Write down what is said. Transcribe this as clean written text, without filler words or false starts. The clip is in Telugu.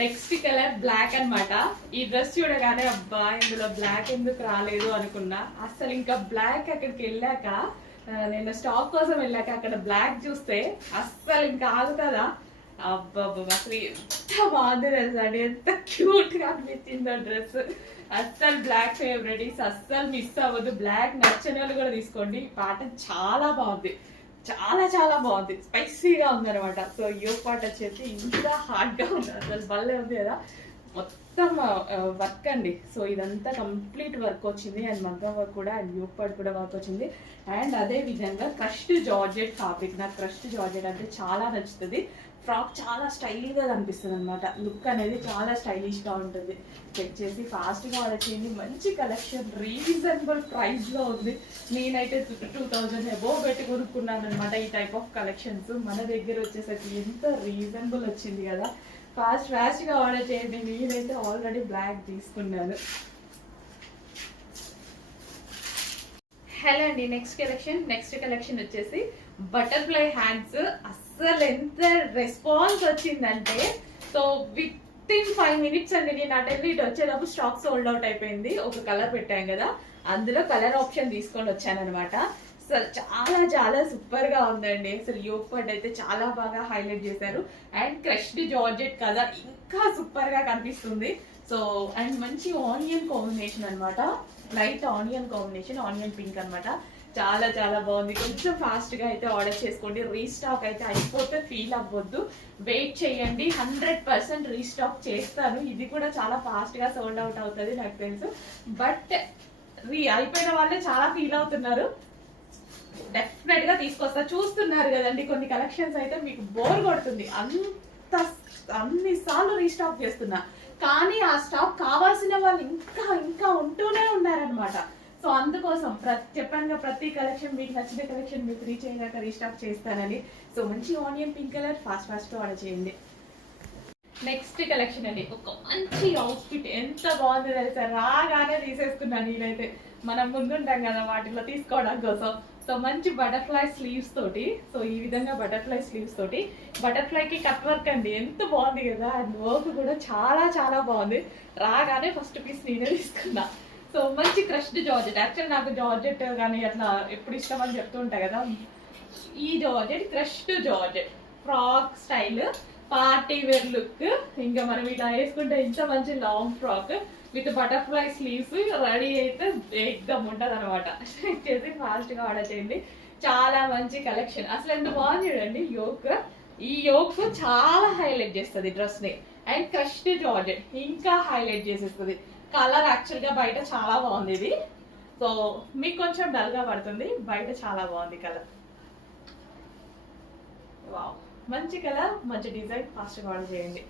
నెక్స్ట్ కలర్ బ్లాక్ అన్నమాట. ఈ డ్రెస్ చూడగానే అబ్బా ఇందులో బ్లాక్ ఎందుకు రాలేదు అనుకున్నా. అసలు ఇంకా బ్లాక్ అక్కడికి వెళ్ళాక నేను స్టాక్ కోసం వెళ్ళాక అక్కడ బ్లాక్ చూస్తే అస్సలు ఇంకా ఆగుతుందా. అబ్బబ్బా అసలు ఎంత బాగుంది డ్రెస్ అండి, ఎంత క్యూట్ గా అనిపించింది ఆ డ్రెస్. అస్సలు బ్లాక్ ఫేవరెట్, అస్సలు మిస్ అవ్వద్దు. బ్లాక్ నచ్చని వాళ్ళు కూడా తీసుకోండి. పాట చాలా బాగుంది, చాలా చాలా బాగుంది, స్పైసీగా ఉంది అనమాట. సో యోగ్ పార్ట్ వచ్చేసి ఇంకా హార్డ్ గా ఉంది, అసలు భలే ఉంది కదా. మొత్తం వర్క్ అండి. సో ఇదంతా కంప్లీట్ వర్క్ వచ్చింది అండ్ మగ్గం వర్క్ కూడా అండ్ యోగ్ పార్ట్ కూడా వర్క్ వచ్చింది. అండ్ అదే విధంగా క్రష్డ్ జార్జెట్ ఫ్యాబ్రిక్, నాకు క్రష్డ్ జార్జెట్ అంటే చాలా నచ్చుతుంది. ఫ్రాక్ చాలా స్టైల్గా కనిపిస్తుంది అనమాట, లుక్ అనేది చాలా స్టైలిష్గా ఉంటుంది. చెక్ చేసి ఫాస్ట్గా ఆర్డర్ చేయండి. మంచి కలెక్షన్ రీజనబుల్ ప్రైస్లో ఉంది. నేనైతే 2000 అబోవ్ పెట్టి కొనుక్కున్నాను అనమాట ఈ టైప్ ఆఫ్ కలెక్షన్స్. మన దగ్గర వచ్చేసరికి ఎంత రీజనబుల్ వచ్చింది కదా. ఫాస్ట్గా ఆర్డర్ చేయండి. నేనైతే ఆల్రెడీ బ్లాక్ తీసుకున్నాను. హలో అండి, నెక్స్ట్ కలెక్షన్ వచ్చేసి బటర్ఫ్లై హ్యాండ్స్. అస్సలు ఎంత రెస్పాన్స్ వచ్చిందంటే, సో విత్ ఇన్ 5 minutes అండి. నేను అటెండ్ ఇటు వచ్చేటప్పుడు స్టాక్ సోల్డ్ అవుట్ అయిపోయింది. ఒక కలర్ పెట్టాం కదా, అందులో కలర్ ఆప్షన్ తీసుకొని వచ్చాను అనమాట. అసలు చాలా చాలా సూపర్ గా ఉందండి. అసలు యోగ్ పార్ట్ అయితే చాలా బాగా హైలైట్ చేశారు. అండ్ క్రష్డ్ జార్జెట్ కదా, ఇంకా సూపర్ గా కనిపిస్తుంది. సో అండ్ మంచి ఆనియన్ కాంబినేషన్ అనమాట, light onion combination, onion pink అనమాట. చాలా చాలా బాగుంది. కొంచెం ఫాస్ట్ గా అయితే ఆర్డర్ చేసుకోండి. రీస్టాక్ అయితే అయిపోతే ఫీల్ అవ్వద్దు, వెయిట్ చేయండి. 100% రీస్టాక్ చేస్తాను. ఇది కూడా చాలా ఫాస్ట్ గా సోల్డ్ అవుట్ అవుతుంది నాకు తెలుసు. బట్ అయిపోయిన వాళ్ళే చాలా ఫీల్ అవుతున్నారు. డెఫినెట్ గా తీసుకొస్తా. చూస్తున్నారు కదండి, కొన్ని కలెక్షన్స్ అయితే మీకు బోర్ కొడుతుంది, అన్నిసార్లు రీస్టాక్ చేస్తున్నా. కానీ ఆ స్టాక్ కావాల్సిన వాళ్ళు ఇంకా ఇంకా ఉంటూనే ఉన్నారనమాట. సో అందుకోసం చెప్పాను కదా, ప్రతి కలెక్షన్ మీకు నచ్చిన కలెక్షన్ మీకు రీచ్ అయ్యాక రీస్టాక్ చేస్తానని. సో మంచి onion pink colour fast order చేయండి. నెక్స్ట్ కలెక్షన్ అండి, ఒక మంచి అవుట్ఫిట్. ఎంత బాగుంది తెలుసా, రాగానే తీసేసుకున్నాను నేనైతే. మనం ముందుంటాం కదా వాటిలో తీసుకోవడం కోసం. సో మంచి బటర్ఫ్లై స్లీవ్స్ తోటి, సో ఈ విధంగా బటర్ఫ్లై స్లీవ్స్ తోటి, బటర్ఫ్లైకి కట్ వర్క్ అండి, ఎంత బాగుంది కదా. అండ్ వర్క్ కూడా చాలా చాలా బాగుంది. రాగానే ఫస్ట్ పీస్ నేనే తీసుకున్నా. సో మంచి క్రష్డ్ జార్జెట్. యాక్చువల్ నాకు జార్జెట్ కానీ అట్లా ఎప్పుడు ఇష్టం అని చెప్తూ ఉంటా కదా. ఈ georgette crushed georgette frock style, party wear look. ఇంకా మనం ఇలా వేసుకుంటే ఇంత మంచి long frock with butterfly sleeves ready అయితే ఎగ్దమ్ ఉంటుంది అనమాట. చేసి ఫాస్ట్ గా ఆర్డర్ చేయండి. చాలా మంచి కలెక్షన్. అసలు ఎంత బాగుంది చూడండి. ఈ యోక్ చాలా హైలైట్ చేస్తుంది డ్రెస్ ని. అండ్ క్రష్డ్ జార్జెట్ ఇంకా హైలైట్ చేసేస్తుంది. కలర్ యాక్చువల్ గా బయట చాలా బాగుంది ఇది. సో మీకు కొంచెం డల్ గా పడుతుంది, బయట చాలా బాగుంది కలర్. వావ్, మంచి కలర్, మంచి డిజైన్. ఫాస్ట్ గా ఆర్డర్ చేయండి.